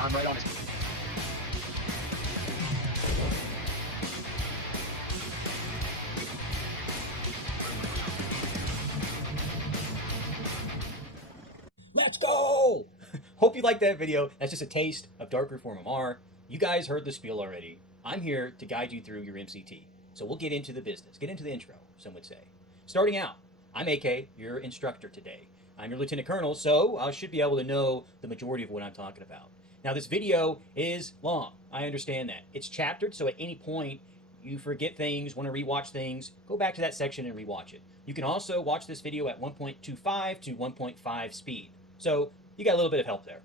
I'm right on his. Let's go! Hope you liked that video. That's just a taste of Dark Reform MR. You guys heard the spiel already. I'm here to guide you through your MCT. So we'll get into the business, get into the intro, some would say. Starting out, I'm AK, your instructor today. I'm your Lieutenant Colonel, so I should be able to know the majority of what I'm talking about. Now, this video is long. I understand that. It's chaptered, so at any point you forget things, want to rewatch things, go back to that section and rewatch it. You can also watch this video at 1.25 to 1.5 speed. So you got a little bit of help there.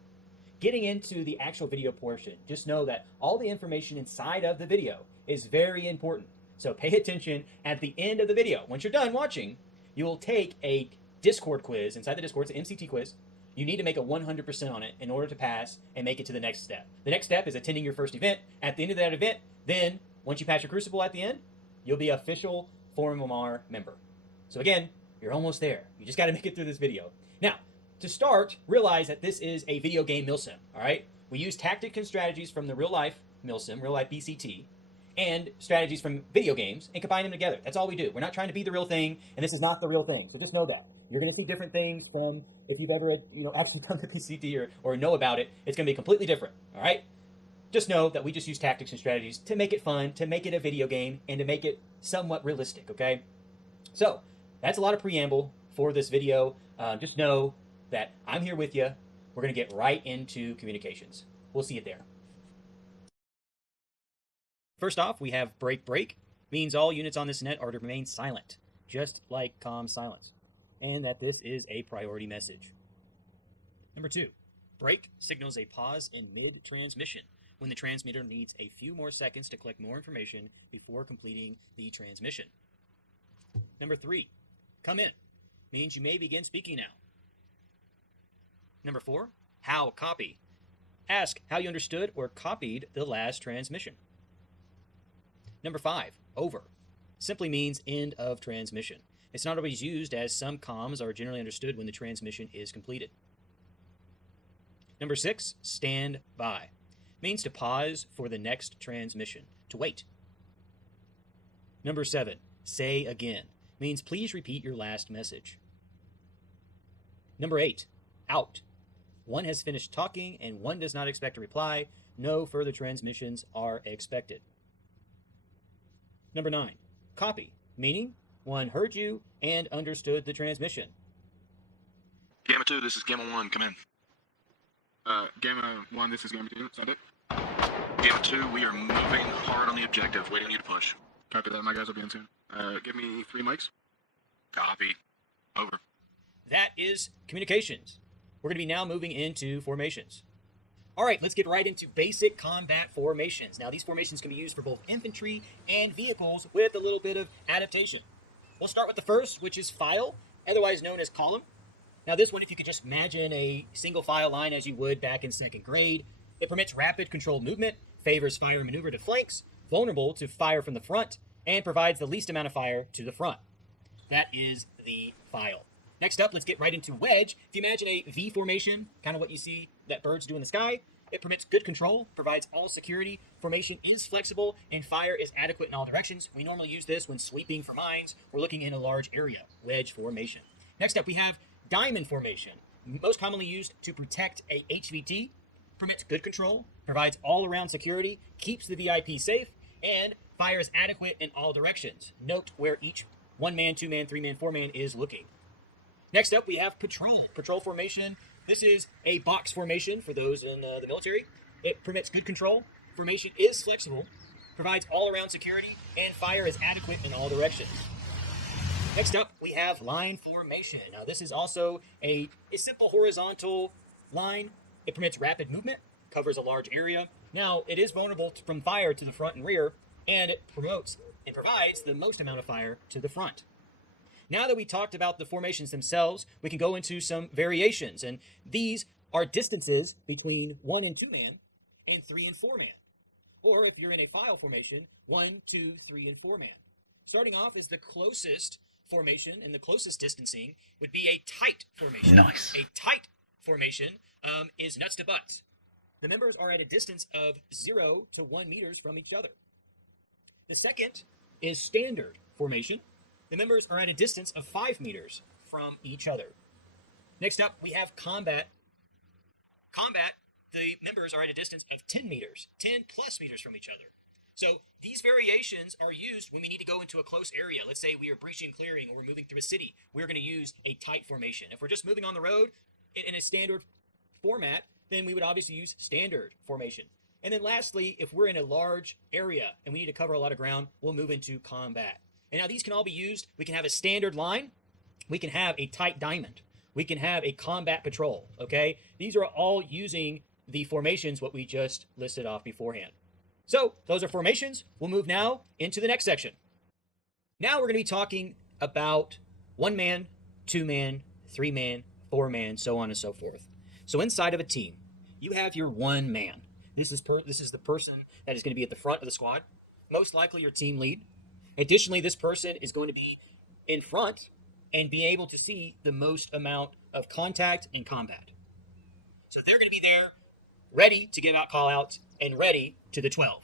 Getting into the actual video portion, just know that all the information inside of the video is very important. So pay attention at the end of the video. Once you're done watching, you will take a Discord quiz. Inside the Discord, it's an MCT quiz. You need to make a 100% on it in order to pass and make it to the next step. The next step is attending your first event. At the end of that event, then, once you pass your Crucible at the end, you'll be an official Forum MR member. So again, you're almost there. You just got to make it through this video. Now, to start, realize that this is a video game Milsim, all right? We use tactics and strategies from the real-life Milsim, real-life BCT, and strategies from video games and combine them together. That's all we do. We're not trying to be the real thing, and this is not the real thing. So just know that. You're going to see different things from, if you've ever actually done the BCT or know about it, it's going to be completely different, all right? Just know that we just use tactics and strategies to make it fun, to make it a video game, and to make it somewhat realistic, okay? So that's a lot of preamble for this video. Just know that I'm here with you. We're going to get right into communications. We'll see you there. First off, we have break. Means all units on this net are to remain silent, just like comm silence, and that this is a priority message. Number 2, break signals a pause in mid-transmission when the transmitter needs a few more seconds to collect more information before completing the transmission. Number 3, come in, means you may begin speaking now. Number 4, how copy. Ask how you understood or copied the last transmission. Number 5, over. Simply means end of transmission. It's not always used, as some comms are generally understood when the transmission is completed. Number 6, stand by. Means to pause for the next transmission, to wait. Number 7, say again. Means please repeat your last message. Number 8, out. One has finished talking and one does not expect a reply. No further transmissions are expected. Number 9, copy, meaning one heard you and understood the transmission. Gamma 2, this is Gamma 1, come in. Gamma 1, this is Gamma 2, sound it? Gamma 2, we are moving hard on the objective, waiting on you to push. Copy that, my guys will be in soon. Give me 3 mics. Copy. Over. That is communications. We're going to be now moving into formations. All right, let's get right into basic combat formations. Now, these formations can be used for both infantry and vehicles with a little bit of adaptation. We'll start with the first, which is file, otherwise known as column. Now, this one, if you could just imagine a single file line as you would back in 2nd grade, it permits rapid controlled movement, favors fire and maneuver to flanks, vulnerable to fire from the front, and provides the least amount of fire to the front. That is the file. Next up, let's get right into wedge. If you imagine a V formation, kind of what you see that birds do in the sky, it permits good control, provides all security, formation is flexible, and fire is adequate in all directions. We normally use this when sweeping for mines or looking in a large area, wedge formation. Next up, we have diamond formation, most commonly used to protect a HVT, permits good control, provides all-around security, keeps the VIP safe, and fire is adequate in all directions. Note where each 1-man, 2-man, 3-man, 4-man is looking. Next up, we have patrol. Patrol formation. This is a box formation for those in the military. It permits good control. Formation is flexible, provides all-around security, and fire is adequate in all directions. Next up, we have line formation. Now, this is also a simple horizontal line. It permits rapid movement, covers a large area. Now, it is vulnerable from fire to the front and rear, and it promotes and provides the most amount of fire to the front. Now that we talked about the formations themselves, we can go into some variations, and these are distances between 1 and 2-man and 3 and 4-man. Or if you're in a file formation, 1, 2, 3, and 4-man. Starting off is the closest formation, and the closest distancing would be a tight formation. Nice. A tight formation is nuts to butts. the members are at a distance of 0 to 1 meters from each other. The second is standard formation. The members are at a distance of 5 meters from each other. Next up, we have combat. Combat, the members are at a distance of 10 meters, 10 plus meters from each other. So these variations are used when we need to go into a close area. Let's say we are breaching clearing or we're moving through a city. We're going to use a tight formation. If we're just moving on the road in a standard format, then we would obviously use standard formation. And then lastly, if we're in a large area and we need to cover a lot of ground, we'll move into combat. And now these can all be used. We can have a standard line. We can have a tight diamond. We can have a combat patrol, okay? These are all using the formations, what we just listed off beforehand. So those are formations. We'll move now into the next section. Now we're going to be talking about 1 man, 2 man, 3 man, 4 man, so on and so forth. So inside of a team, you have your 1 man. This is the person that is going to be at the front of the squad, most likely your team lead. Additionally, this person is going to be in front and be able to see the most amount of contact in combat. So they're going to be there, ready to give out call-outs and ready to the 12.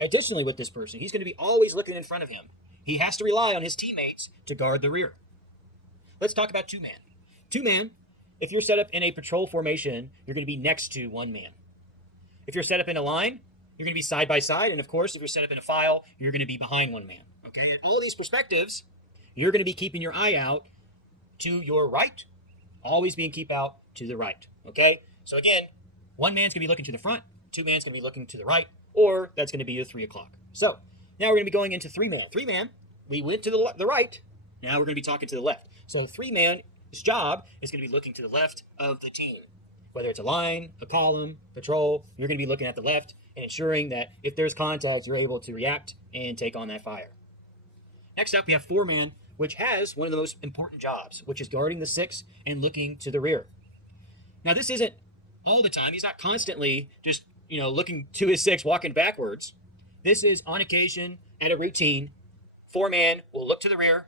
Additionally, with this person, he's going to be always looking in front of him. He has to rely on his teammates to guard the rear. Let's talk about 2 man. 2 man, if you're set up in a patrol formation, you're going to be next to 1 man. If you're set up in a line, you're going to be side by side. And of course, if you're set up in a file, you're going to be behind 1 man. Okay? In all these perspectives, you're going to be keeping your eye out to your right, always being keep out to the right. Okay? So again, 1 man's going to be looking to the front, 2 man's going to be looking to the right, or that's going to be your 3 o'clock. So now we're going to be going into 3 man. 3 man, we went to the right. Now we're going to be talking to the left. So 3 man's job is going to be looking to the left of the team. Whether it's a line, a column, patrol, you're going to be looking at the left and ensuring that if there's contact, you're able to react and take on that fire. Next up, we have 4 man, which has one of the most important jobs, which is guarding the 6 and looking to the rear. Now, this isn't all the time. He's not constantly just, looking to his 6, walking backwards. This is on occasion at a routine. 4 man will look to the rear,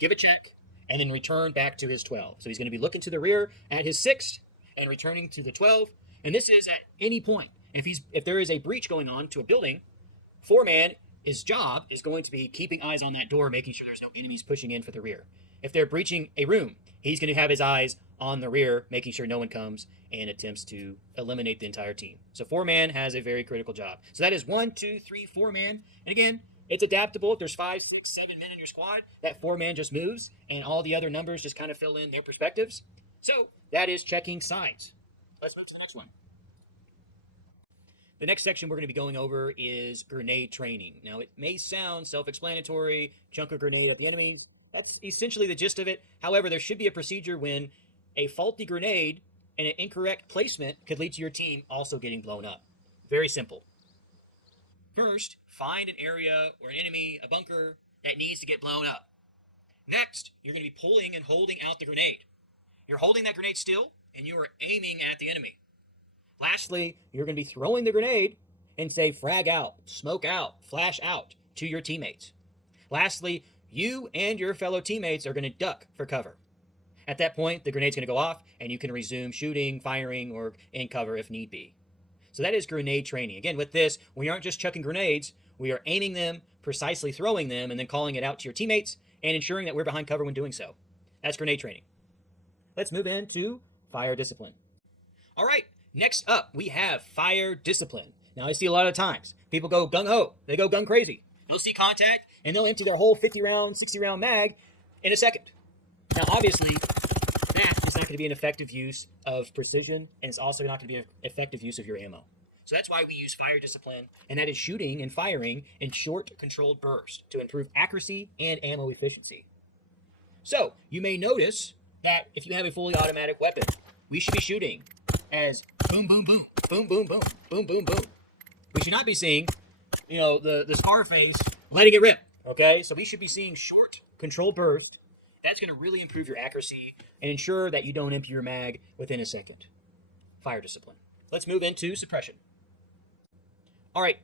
give a check, and then return back to his 12. So he's going to be looking to the rear at his 6th and returning to the 12. And this is at any point. If there is a breach going on to a building, 4 man, his job is going to be keeping eyes on that door, making sure there's no enemies pushing in for the rear. If they're breaching a room, he's going to have his eyes on the rear, making sure no one comes and attempts to eliminate the entire team. So 4 man has a very critical job. So that is 1, 2, 3, 4 man. And again, it's adaptable. If there's 5, 6, 7 men in your squad, that 4 man just moves and all the other numbers just kind of fill in their perspectives. So that is checking sides. Let's move to the next one. The next section we're going to be going over is grenade training. Now, it may sound self-explanatory, chunk a grenade at the enemy. That's essentially the gist of it. However, there should be a procedure when a faulty grenade and an incorrect placement could lead to your team also getting blown up. Very simple. First, find an area or an enemy, a bunker, that needs to get blown up. Next, you're going to be pulling and holding out the grenade. You're holding that grenade still, and you are aiming at the enemy. Lastly, you're going to be throwing the grenade and say frag out, smoke out, flash out to your teammates. Lastly, you and your fellow teammates are going to duck for cover. At that point, the grenade's going to go off, and you can resume shooting, firing, or in cover if need be. So that is grenade training. Again, with this, we aren't just chucking grenades. We are aiming them, precisely throwing them, and then calling it out to your teammates and ensuring that we're behind cover when doing so. That's grenade training. Let's move into fire discipline. All right, next up, we have fire discipline. Now, I see a lot of times people go gung-ho. They go gun crazy. They'll see contact, and they'll empty their whole 50-round, 60-round mag in a second. Now, obviously, that is not going to be an effective use of precision, and it's also not going to be an effective use of your ammo. So that's why we use fire discipline, and that is shooting and firing in short, controlled bursts to improve accuracy and ammo efficiency. So, you may notice that if you have a fully automatic weapon, we should be shooting as boom, boom, boom, boom, boom, boom, boom, boom, boom. We should not be seeing, the Scarface letting it rip, okay? So we should be seeing short, controlled bursts. That's going to really improve your accuracy and ensure that you don't empty your mag within a second. Fire discipline. Let's move into suppression. All right,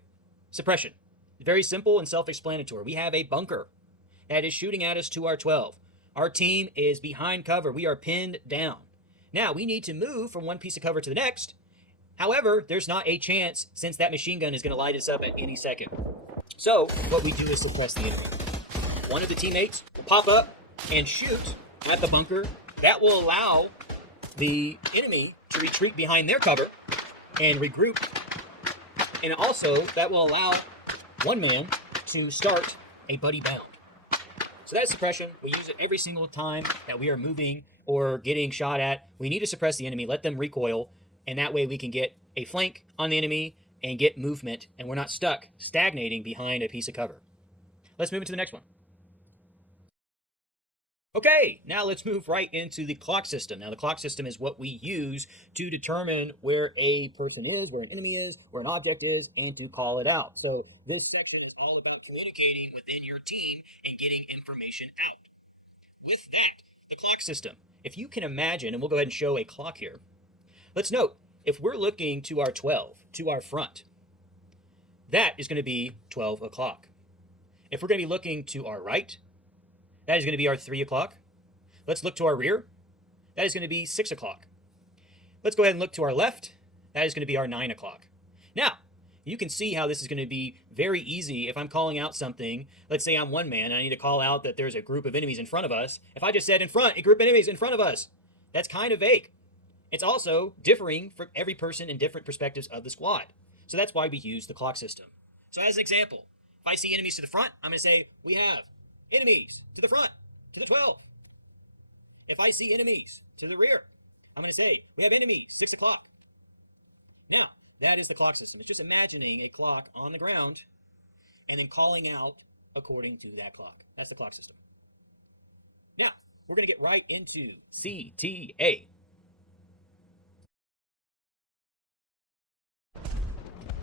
suppression. Very simple and self-explanatory. We have a bunker that is shooting at us to our 12. Our team is behind cover. We are pinned down. Now, we need to move from one piece of cover to the next, However, there's not a chance since that machine gun is going to light us up at any second. So what we do is suppress the enemy. One of the teammates will pop up and shoot at the bunker. That will allow the enemy to retreat behind their cover and regroup. And also, that will allow one man to start a buddy bound. So that's suppression. We use it every single time that we are moving or getting shot at. We need to suppress the enemy, let them recoil, and that way we can get a flank on the enemy and get movement, and we're not stuck, stagnating behind a piece of cover. Let's move into the next one. Okay, now let's move right into the clock system. Now, the clock system is what we use to determine where a person is, where an enemy is, where an object is, and to call it out. So this section is all about communicating within your team and getting information out. With that, the clock system. If you can imagine, and we'll go ahead and show a clock here. Let's note, if we're looking to our 12, to our front, that is going to be 12 o'clock. If we're going to be looking to our right, that is going to be our 3 o'clock. Let's look to our rear. That is going to be 6 o'clock. Let's go ahead and look to our left. That is going to be our 9 o'clock. Now, you can see how this is going to be very easy if I'm calling out something. Let's say I'm one man and I need to call out that there's a group of enemies in front of us. If I just said in front, a group of enemies in front of us, that's kind of vague. It's also differing for every person in different perspectives of the squad. So that's why we use the clock system. So as an example, if I see enemies to the front, I'm going to say we have enemies to the front, to the 12. If I see enemies to the rear, I'm going to say we have enemies, 6 o'clock. Now, that is the clock system. It's just imagining a clock on the ground and then calling out according to that clock. That's the clock system. Now, we're going to get right into CTA.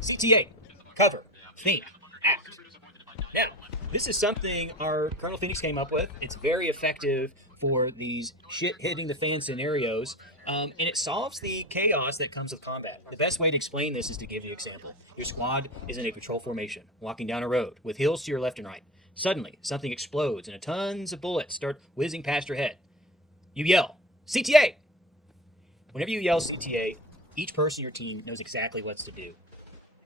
CTA, cover, think, act. Now, this is something our Colonel Phoenix came up with. It's very effective for these shit hitting the fan scenarios, and it solves the chaos that comes with combat. The best way to explain this is to give you an example. Your squad is in a patrol formation, walking down a road with hills to your left and right. Suddenly, something explodes and tons of bullets start whizzing past your head. You yell, CTA! Whenever you yell CTA, each person in your team knows exactly what's to do.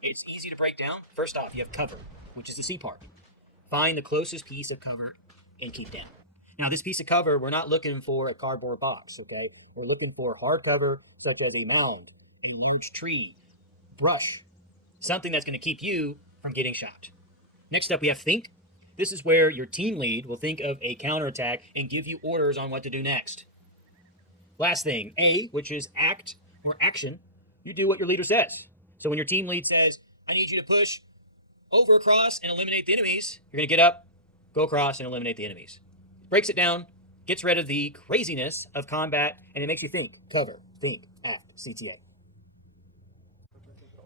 It's easy to break down. First off, you have cover, which is the C part. Find the closest piece of cover and keep down. Now, this piece of cover, we're not looking for a cardboard box, okay? We're looking for hard cover, such as a mound, a large tree, brush, something that's going to keep you from getting shot. Next up, we have think. This is where your team lead will think of a counterattack and give you orders on what to do next. Last thing, A, which is act or action. You do what your leader says. So when your team lead says, I need you to push over across and eliminate the enemies, you're going to get up, go across, and eliminate the enemies. Breaks it down, gets rid of the craziness of combat, and it makes you think, cover, think, act, CTA.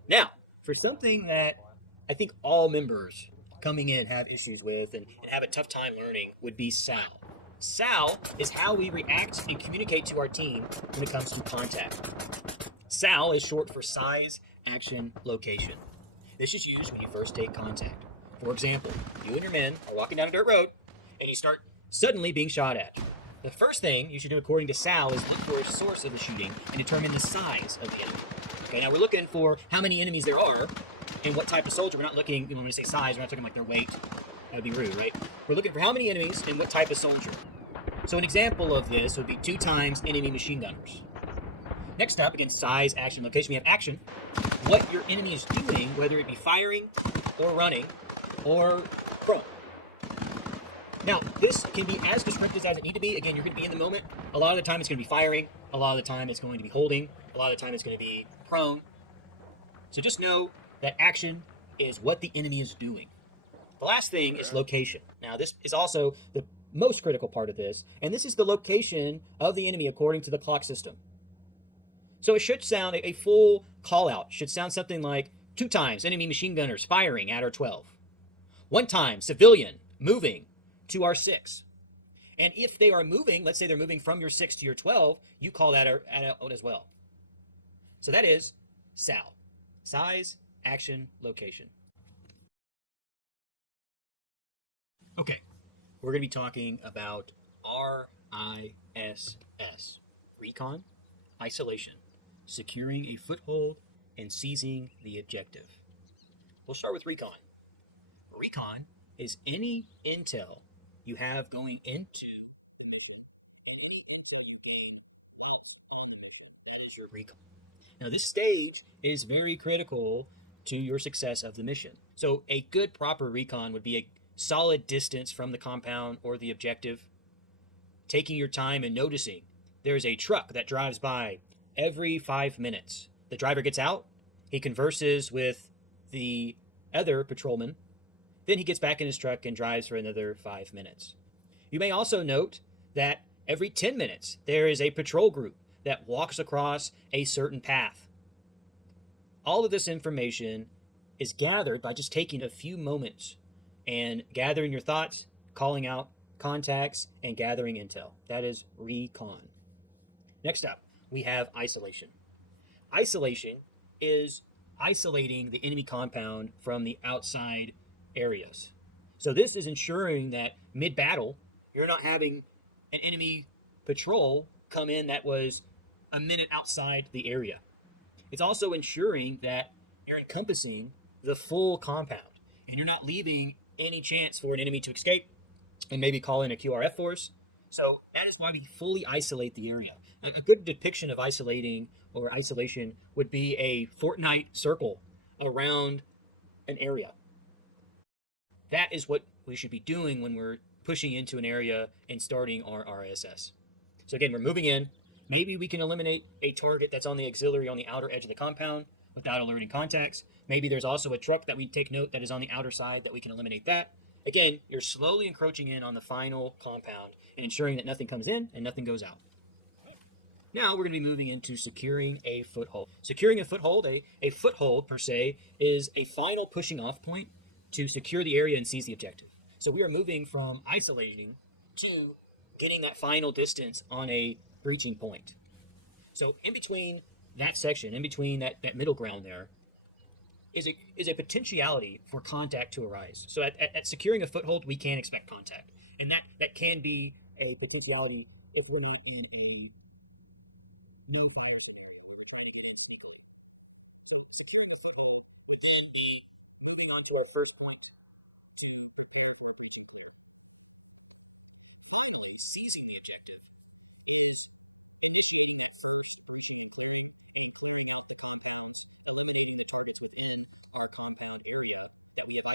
Now, for something that I think all members coming in have issues with and have a tough time learning would be SAL. SAL is how we react and communicate to our team when it comes to contact. SAL is short for size, action, location. This is used when you first take contact. For example, you and your men are walking down a dirt road and you start suddenly being shot at. The first thing you should do according to SAL is look for a source of the shooting and determine the size of the enemy. Okay, now we're looking for how many enemies there are and what type of soldier. We're not looking, when we say size, we're not talking like their weight. That would be rude, right? We're looking for how many enemies and what type of soldier. So an example of this would be 2 times enemy machine gunners. Next up, again, size, action, location, we have action. What your enemy is doing, whether it be firing or running or prone. Now, this can be as descriptive as it need to be. Again, you're going to be in the moment. A lot of the time it's going to be firing. A lot of the time it's going to be holding. A lot of the time it's going to be prone. So just know that action is what the enemy is doing. The last thing is location. Now, this is also the most critical part of this, and this is the location of the enemy according to the clock system. So it should sound, a full call out should sound something like 2 times enemy machine gunners firing at our 12. 1 time civilian moving to our 6. And if they are moving, let's say they're moving from your 6 to your 12, you call that out as well. So that is SAL. Size, action, location. Okay, we're going to be talking about RISS. Recon, isolation, securing a foothold and seizing the objective. We'll start with Recon. Recon is any intel you have going into your recon. Now, this stage is very critical to your success of the mission. So, a good proper recon would be a solid distance from the compound or the objective, taking your time and noticing there's a truck that drives by every 5 minutes. The driver gets out, he converses with the other patrolman, then he gets back in his truck and drives for another 5 minutes. You may also note that every 10 minutes there is a patrol group that walks across a certain path. All of this information is gathered by just taking a few moments and gathering your thoughts, calling out contacts, and gathering intel. That is recon. Next up, we have isolation. Isolation is isolating the enemy compound from the outside areas. So this is ensuring that mid-battle, you're not having an enemy patrol come in that was a minute outside the area. It's also ensuring that you're encompassing the full compound and you're not leaving any chance for an enemy to escape and maybe call in a QRF force. So that is why we fully isolate the area. A good depiction of isolating or isolation would be a Fortnite circle around an area. That is what we should be doing when we're pushing into an area and starting our RSS. So again, we're moving in. Maybe we can eliminate a target that's on the auxiliary on the outer edge of the compound without alerting contacts. Maybe there's also a truck that we take note that is on the outer side that we can eliminate that. Again, you're slowly encroaching in on the final compound and ensuring that nothing comes in and nothing goes out. Now we're going to be moving into securing a foothold. Securing a foothold, a foothold per se, is a final pushing off point to secure the area and seize the objective. So we are moving from isolating to getting that final distance on a breaching point. So in between that section, in between that middle ground there, is a potentiality for contact to arise. So at securing a foothold, we can expect contact. And that can be a potentiality if we're not in a no pilot. Which is on to our first point. Seizing the objective is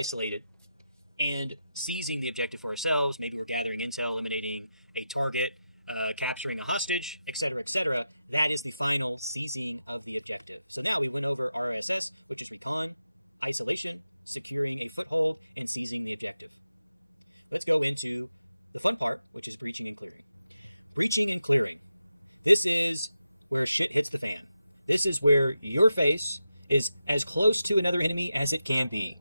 isolated and seizing the objective for ourselves. Maybe we're gathering intel, eliminating a target, capturing a hostage, etc., etc. That is the final seizing of the objective. Now we went over RSS, securing a foothold, and seizing the objective. Let's go into the fun part, which is breaching and clearing. Breaching and clearing. This is where shit hits the fan. This is where your face is as close to another enemy as it can be.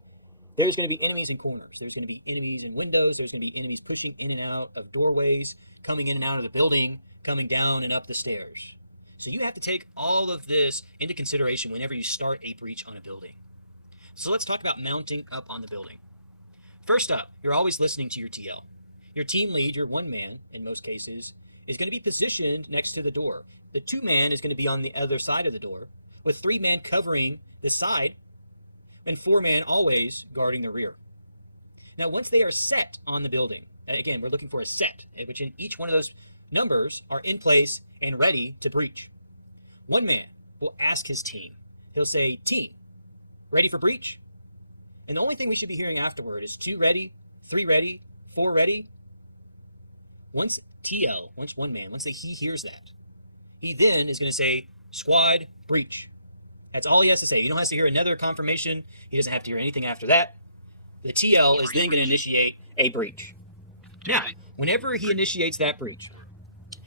There's going to be enemies in corners. There's going to be enemies in windows. There's going to be enemies pushing in and out of doorways, coming in and out of the building, coming down and up the stairs. So you have to take all of this into consideration whenever you start a breach on a building. So let's talk about mounting up on the building. First up, you're always listening to your TL. Your team lead, your one man, in most cases, is going to be positioned next to the door. The 2-man is going to be on the other side of the door, with 3-man covering the side, and 4-man always guarding the rear. Now, once they are set on the building, again, we're looking for a set, which in each one of those numbers are in place and ready to breach. 1 man will ask his team. He'll say, "Team, ready for breach?" And the only thing we should be hearing afterward is 2 ready, 3 ready, 4 ready. Once TL, once 1 man, once he hears that, he then is going to say, "Squad, breach." That's all he has to say. You don't have to hear another confirmation. He doesn't have to hear anything after that. The TL is then going to initiate a breach. Now, whenever he initiates that breach,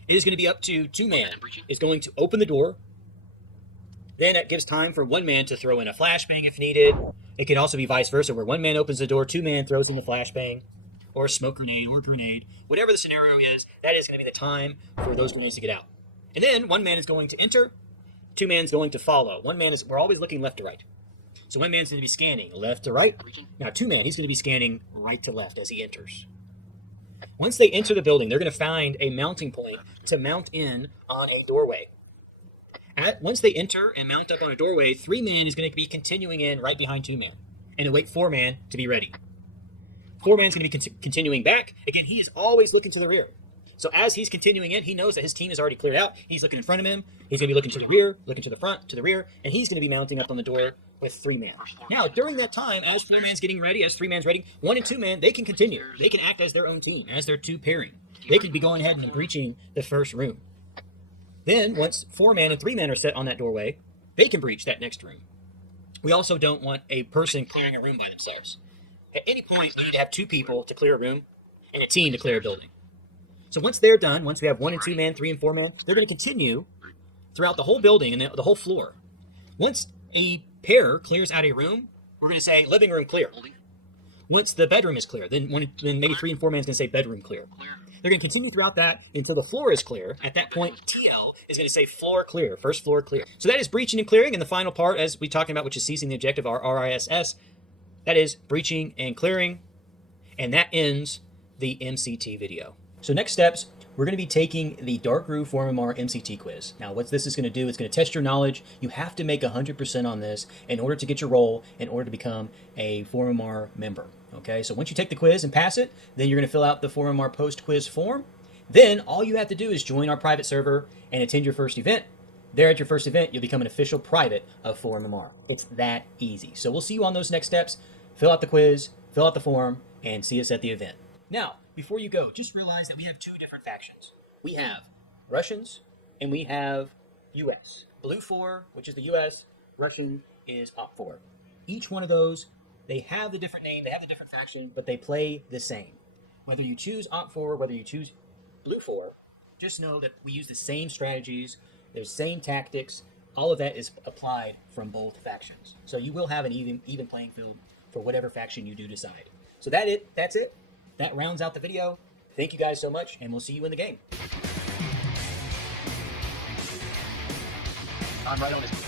it is going to be up to 2 man is going to open the door. Then it gives time for 1 man to throw in a flashbang if needed. It can also be vice versa, where 1 man opens the door, 2 man throws in the flashbang, or a smoke grenade, or grenade. Whatever the scenario is, that is going to be the time for those grenades to get out. And then 1 man is going to enter, 2 man's going to follow. 1 man we're always looking left to right. So 1 man's going to be scanning left to right. Now 2 man, he's going to be scanning right to left as he enters. Once they enter the building, they're going to find a mounting point to mount in on a doorway. Once they enter and mount up on a doorway, 3-man is going to be continuing in right behind 2-man and await 4-man to be ready. 4-man's going to be continuing back. Again, he is always looking to the rear. So as he's continuing in, he knows that his team is already cleared out. He's looking in front of him. He's going to be looking to the rear, looking to the front, to the rear, and he's going to be mounting up on the door with 3-man. Now, during that time, as 4-man's getting ready, as 3-man's ready, 1 and 2-man, they can continue. They can act as their own team, as their 2 pairing. They can be going ahead and breaching the first room. Then, once 4-man and 3-man are set on that doorway, they can breach that next room. We also don't want a person clearing a room by themselves. At any point, we need to have 2 people to clear a room and a team to clear a building. So once they're done, once we have 1 and 2-man, 3 and 4-man, they're going to continue throughout the whole building and the whole floor. Once a pair clears out a room, we're going to say living room clear. Once the bedroom is clear, then maybe 3 and 4-man is going to say bedroom clear. They're going to continue throughout that until the floor is clear. At that point, TL is going to say floor clear, first floor clear. So that is breaching and clearing. And the final part, as we're talking about, which is seizing the objective, our RISS, that is breaching and clearing. And that ends the MCT video. So next steps, we're going to be taking the Darkroom Formamar MCT quiz. Now, what this is going to do, it's going to test your knowledge. You have to make 100% on this in order to get your role, in order to become a Formamar member. Okay, so once you take the quiz and pass it, then you're going to fill out the Formamar post-quiz form. Then all you have to do is join our private server and attend your first event. There at your first event, you'll become an official private of Formamar. It's that easy. So we'll see you on those next steps. Fill out the quiz, fill out the form, and see us at the event. Now, before you go, just realize that we have 2 different factions. We have Russians and we have US. Blue 4, which is the US, Russian is Op 4. Each one of those, they have the different name, they have the different faction, but they play the same. Whether you choose Op 4, whether you choose Blue 4, just know that we use the same strategies, the same tactics, all of that is applied from both factions. So you will have an even playing field for whatever faction you do decide. So that's it. That rounds out the video. Thank you guys so much, and we'll see you in the game. I'm right on this.